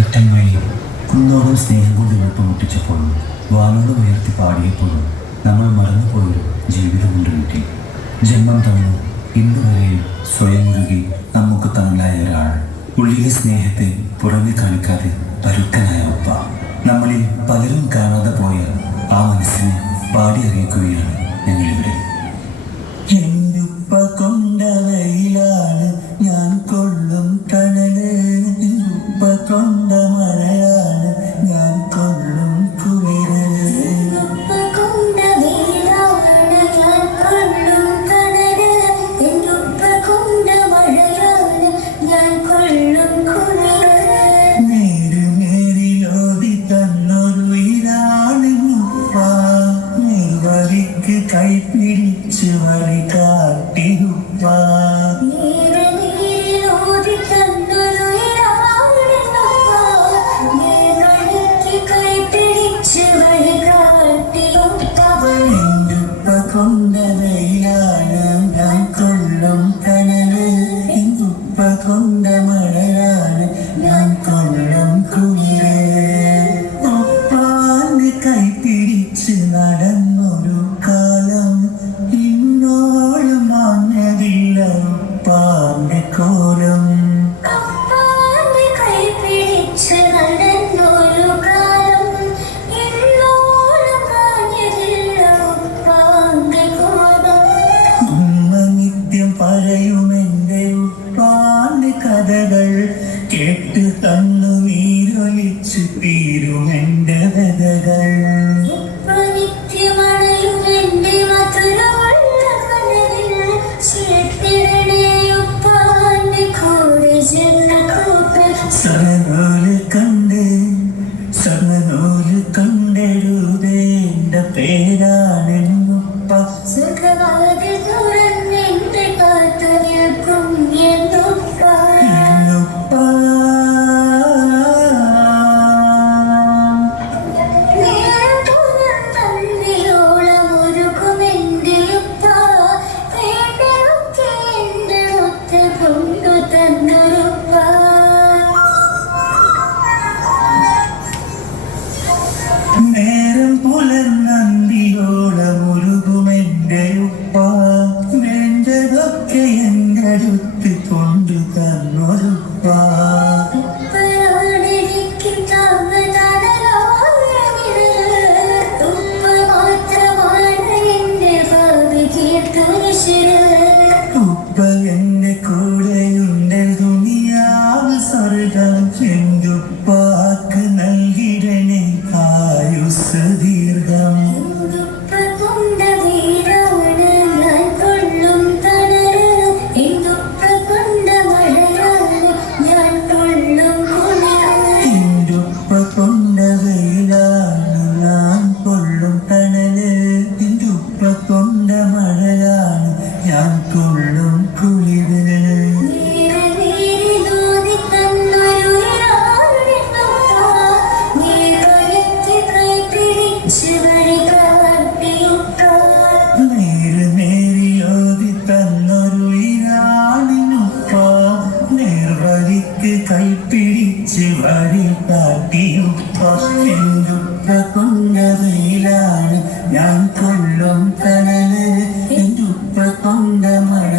ഒറ്റമഴി കുന്നോളം സ്നേഹം കൊണ്ട് വീട്ടുമുട്ടിച്ചപ്പോഴും വാനോളം ഉയർത്തി പാടിയപ്പോഴും നമ്മൾ മറന്നുപോയൊരു ജീവിതമുണ്ട് വീട്ടിൽ. ജന്മം തന്നു ഇന്നുവരെയും സ്വയം മുരുകി നമുക്ക് തണലായ ഒരാൾ, ഉള്ളിലെ സ്നേഹത്തെ പുറമെ കാണിക്കാതെ പരുക്കനായ ഉപ്പ. നമ്മളിൽ പലരും കാണാതെ പോയ ആ മനസ്സിനെ പാടി അറിയിക്കുകയാണ് ഞങ്ങളിവിടെ. എന്നുപ്പ കൊണ്ട വെയിലാണ് ഞാൻ കൊള്ളും കനല്, ഉപ്പ കൊണ്ട മഴയാണ് ഞാൻ കൊള്ളും കുളിര്. നേരിലോതി തന്നൊരുയിലാണ് ഉപ്പ, നിർവഹിക്ക് കൈപിടിച്ച് വഴി കാട്ടി ഉപ്പ. കൊണ്ട വെയിലാണ് ഞാൻ കൊള്ളും കനല്, ഉപ്പ കൊണ്ട മഴയാണ് ഞാൻ കൊള്ളും കുളിര്. ഉപ്പാന്റെ കൈപിടിച്ച് നടന്നൊരു കാലം ഇന്നോളം മാഞ്ഞതില്ല ഉപ്പാന്റെ കോലം. പറയുമെന്റെ ഉപ്പാന്റെ കഥകൾ കേട്ട് തന്നു നീരൊലിച്ച് തീരുമെന്റെ കഥകൾ. സ്വർണ്ണനൂല് കണ്ടെഴുതേണ്ട പേരാണ് ഉപ്പ. നേരം പുലർന്നന്തിയോളം ഒരുകുമെന്റെ ഉപ്പ, വേണ്ടതൊക്കെ എൻ്റെ അടുത്ത് കൊണ്ടു തന്നൊരുപ്പ. ഉപ്പ എന്റെ കൂടെയുണ്ട് ദുനിയാവ് സ്വർഗം, എന്തുപ്പാക്ക് നൽകിടണേ ആയുസ് ദീർഘം. എന്തുപ്പ കൊണ്ട വെയിലാണ് ഞാൻ കൊള്ളും കനല്, എന്തുപ്പ കൊണ്ട മഴയാണ് ഞാൻ കൊള്ളും കുളിര്. നേരിലോതി തന്നൊരുയിലാണിനുപ്പ, നിർവഹിക്ക് കൈപിടിച്ച് വഴി കാട്ടിയുപ്പ. എന്തുപ്പ കൊണ്ട വെയിലാണ് ഞാൻ കൊള്ളും കനല്, എന്തുപ്പ കൊണ്ട മഴ